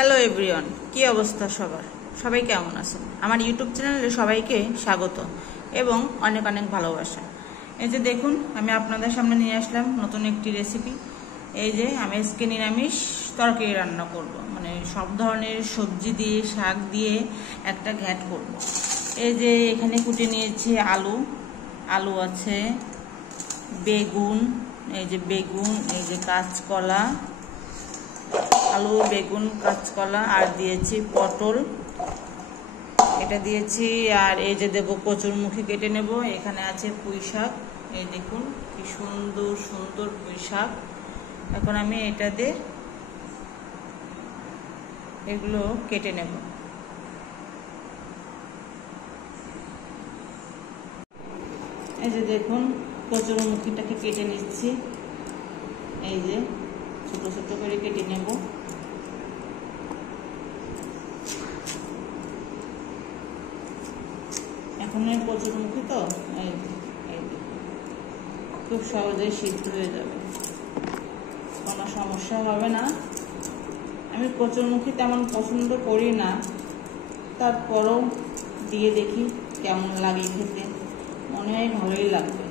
Hello everyone, কি অবস্থা সবার? সবাই কেমন আছেন? আমার ইউটিউব চ্যানেলে সবাইকে স্বাগত এবং অনেক অনেক ভালোবাসা। এই যে দেখুন, আমি আপনাদের সামনে নিয়ে আসলাম নতুন একটি রেসিপি। এই যে আমি আজকে নিরামিষ তরকারি রান্না করব, মানে সব ধরনের সবজি দিয়ে, শাক দিয়ে একটা ঘ্যাট করব। এই যে এখানে কুটে নিয়েছি আলু আছে, বেগুন, এই যে বেগুন, এই যে কাঁচকলা, আলু, বেগুন, কাঁচকলা, আর দিয়েছি পটল, এটা দিয়েছি। আর এই যে দেবো কচুরমুখী কেটে নেব। এখানে আছে পুঁই শাক, এই দেখুন কি সুন্দর সুন্দর পুঁই শাক। এখন আমি এটাতে এগুলো কেটে নেব। এই যে দেখুন, কচুরমুখীটাকে কেটে নিচ্ছি, এই যে ছোট ছোট করে কেটে নেব। এখন কচুরমুখী তো খুব সহজেই সিদ্ধ হয়ে যাবে, কোনো সমস্যা হবে না। আমি কচুরমুখী তেমন পছন্দ করি না, তারপরেও দিয়ে দেখি কেমন লাগে খেতে, মনে হয় ভালোই লাগবে।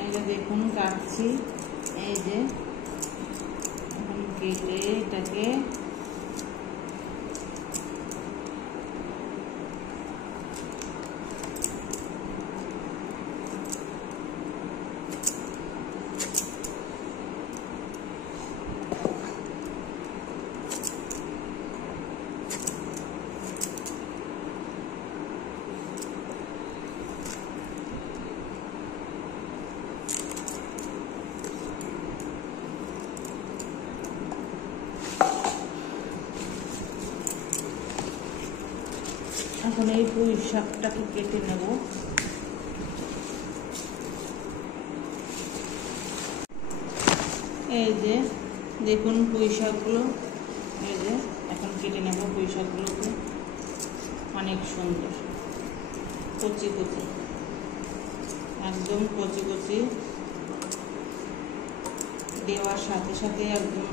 এই যে দেখুন কাটছি, এই যে এখন কেটে এটাকে এখন এই পুঁই শাকটাকে কেটে নেব। এই যে দেখুন পুঁই শাকগুলো, এই যে এখন কেটে নেব পুঁই শাকগুলোকে, অনেক সুন্দর কচি কচি, একদম কচি কচি, দেওয়ার সাথে সাথে একদম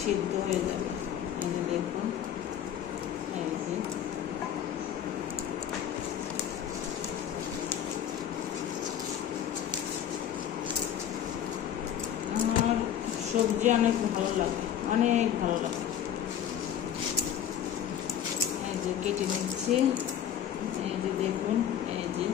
সিদ্ধ হয়ে যাবে। এই যে দেখুন, এই যে আমার সবজি অনেক ভালো লাগে, অনেক ভালো লাগে। এই যে কেটে নিচ্ছি, এই যে দেখুন, এই যে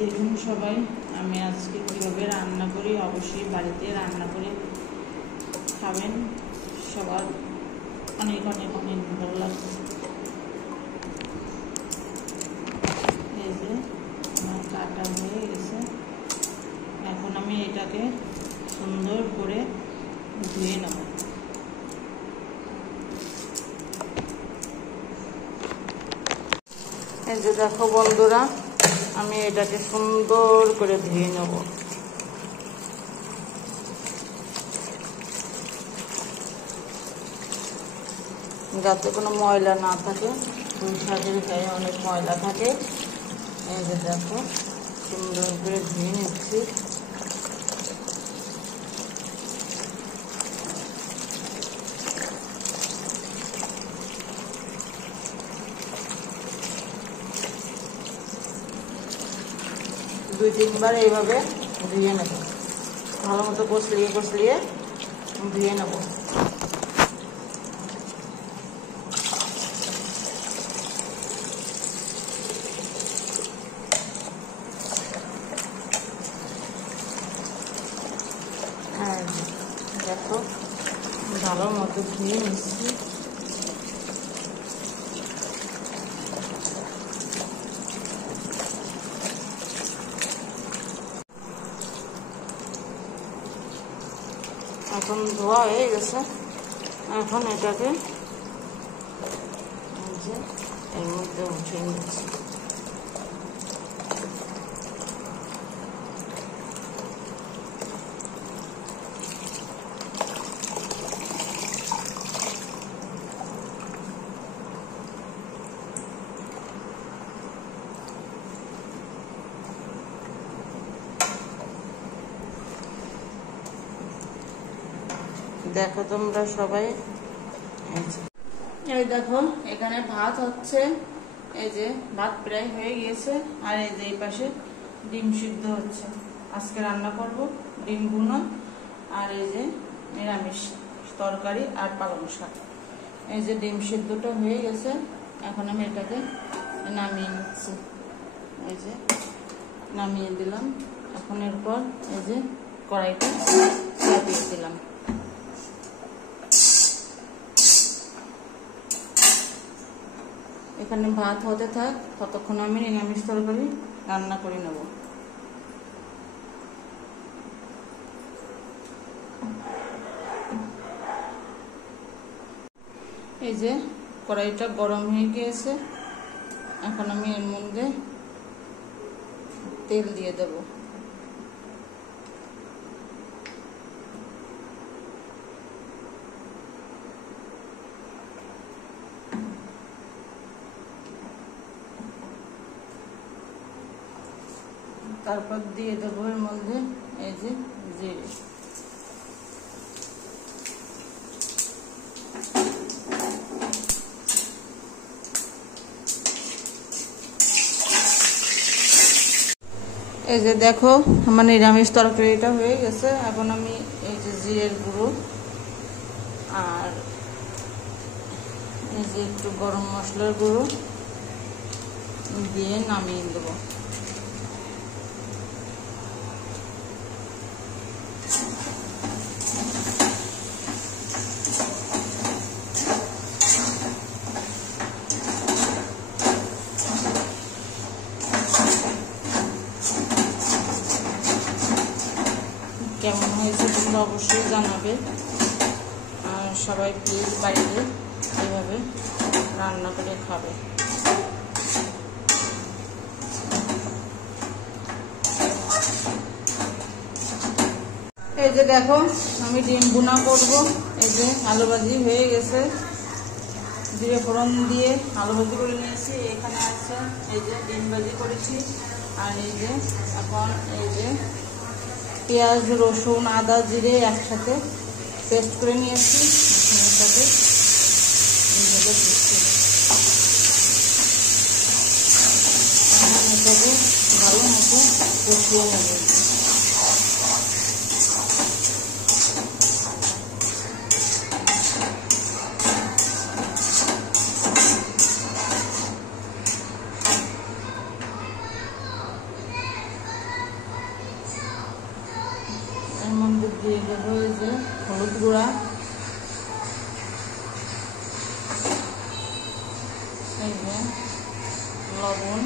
দেখুন সবাই, আমি আজকে কীভাবে রান্না করি, অবশ্যই বাড়িতে রান্না করে খাবেন, সবার অনেক অনেক অনেক ভালো লাগবে। এই যে আমার কাটা হয়ে গেছে, এখন আমি এটাকে সুন্দর করে ধুয়ে নেব। এই যে দেখো বন্ধুরা, আমি এটাকে সুন্দর করে ধুয়ে নেব। যাতে কোনো ময়লা না থাকে, পুঁই শাকের গায়ে অনেক ময়লা থাকে। এই যে দেখো, সুন্দর করে ধুয়ে নিচ্ছি। দুই তিনবার এইভাবে ধুয়ে নেব, ভালো মতো কষলিয়ে কষলিয়ে ধুয়ে নেব। দেখো ভালো মতো ধুয়ে নিচ্ছি। এখন ধোয়া হয়ে গেছে, এখন এটাকে যে এর মধ্যে উঠিয়ে নিচ্ছি। দেখো তোমরা সবাই, এই দেখো এখানে ভাত হচ্ছে, এই যে ভাত প্রায় হয়ে গিয়েছে, আর এই যে এই পাশে ডিম সিদ্ধ হচ্ছে। আজকে রান্না করব ডিম ভুনা আর এই যে নিরামিষ তরকারি আর পালং শাক। এই যে ডিম সিদ্ধটা হয়ে গেছে, এখন আমি এটাকে নামিয়ে নিচ্ছি। এই যে নামিয়ে দিলাম। এখন এরপর এই যে কড়াইটা চাপিয়ে দিলাম। এখানে ভাত হতে থাক, ততক্ষণ আমি নিরামিষ তরকারি রান্না করে নেব। এই যে কড়াইটা গরম হয়ে গিয়েছে, এখন আমি এর মধ্যে তেল দিয়ে দেব। তারপর দিয়ে দেবো এর মধ্যে এই যে জিরে। এই যে দেখো আমার নিরামিষ তরকারিটা হয়ে গেছে। এখন আমি এই যে জিরের গুঁড়ো আর এই যে একটু গরম মশলার গুঁড়ো দিয়ে নামিয়ে দেবো। কেমন হয়েছে তোমরা অবশ্যই জানাবে, আর সবাই প্লিজ বাড়িতে এইভাবে রান্না করে খাবে। এই যে দেখো আমি ডিম ভুনা করব। এই যে আলু ভাজি হয়ে গেছে, জিরে ফোড়ন দিয়ে আলু ভাজি করে নিয়েছি। এখানে আছে এই যে ডিম ভাজি করেছি, আর এই যে এখন এই যে পেঁয়াজ রসুন আদা জিরে একসাথে পেস্ট করে নিয়েছি। এটাকে এটাকে ভালো মতো কষিয়ে নেব। এর মধ্যে দিয়ে দেবো এই যে হলুদ গুঁড়া, এই যে লবণ,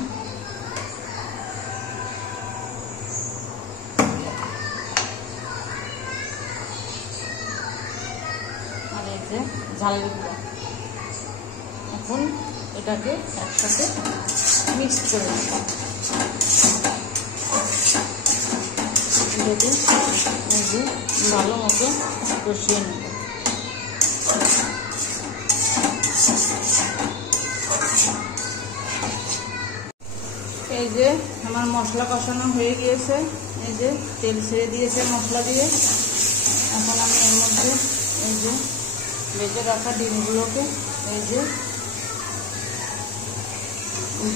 আর এই যে ঝালের গুঁড়া। এখন এটাকে একসাথে মিক্স করে নেব। এটাকে এই যে ভালো মতো কষিয়ে নেব। এই যে আমার মশলা কষানো হয়ে গিয়েছে, এই যে তেল ছেড়ে দিয়েছে মশলা দিয়ে। এখন আমি এর মধ্যে এই যে ভেজে রাখা ডিমগুলোকে এই যে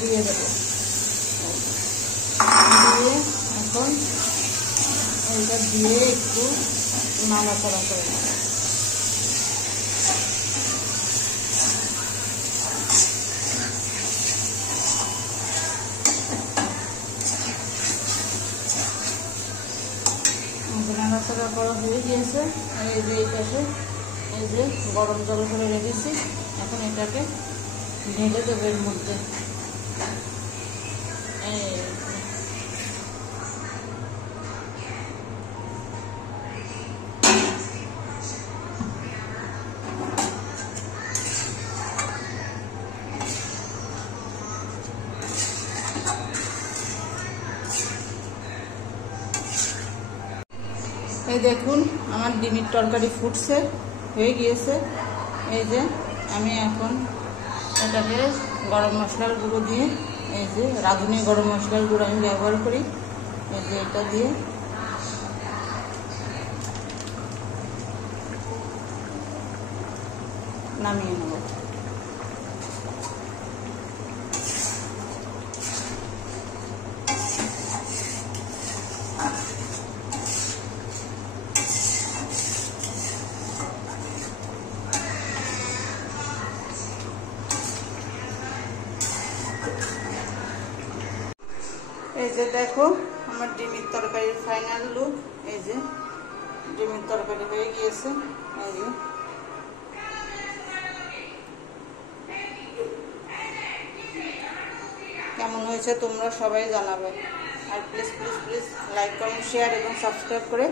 দিয়ে দেবো। দিয়ে এখন এইটা দিয়ে একটু নাড়াচাড়া করে নেব। নাড়াচাড়া করা হয়ে গিয়েছে, আর এই যে এই পাশে এই যে গরম জল করে রেখেছি। এখন এটাকে ঢেলে দেবো এর মধ্যে। এই দেখুন আমার ডিমের তরকারি ফুটছে, হয়ে গিয়েছে। এই যে আমি এখন এটাকে গরম মশলার গুঁড়ো দিয়ে, এই যে রাঁধুনি গরম মশলার গুঁড়ো আমি ব্যবহার করি, এই যে এটা দিয়ে নামিয়ে নেব। এই যে দেখো আমার ডিমের তরকারির ফাইনাল লুক। এই যে ডিমের তরকারি হয়ে গিয়েছে। এই যে কেমন হয়েছে তোমরা সবাই জানাবে। আর please please please like comment share এবং সাবস্ক্রাইব করে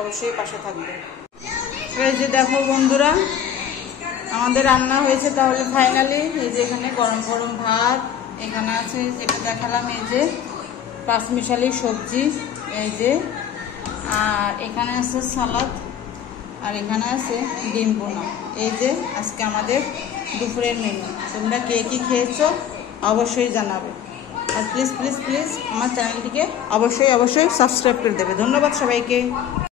অবশ্যই পাশে থাকবে। এই যে দেখো বন্ধুরা আমাদের রান্না হয়েছে তাহলে ফাইনালি। এই যে এখানে গরম গরম ভাত, এখানে আছে যেটা দেখালাম এই যে পাঁচমিশালি সবজি, এই যে আর এখানে আছে সালাদ, আর এখানে আছে ডিম বোনা। এই যে আজকে আমাদের দুপুরের মেনু। তোমরা কে কী খেয়েছো অবশ্যই জানাবে। আর প্লিজ প্লিজ প্লিজ আমার চ্যানেলটিকে অবশ্যই অবশ্যই সাবস্ক্রাইব করে দেবে। ধন্যবাদ সবাইকে।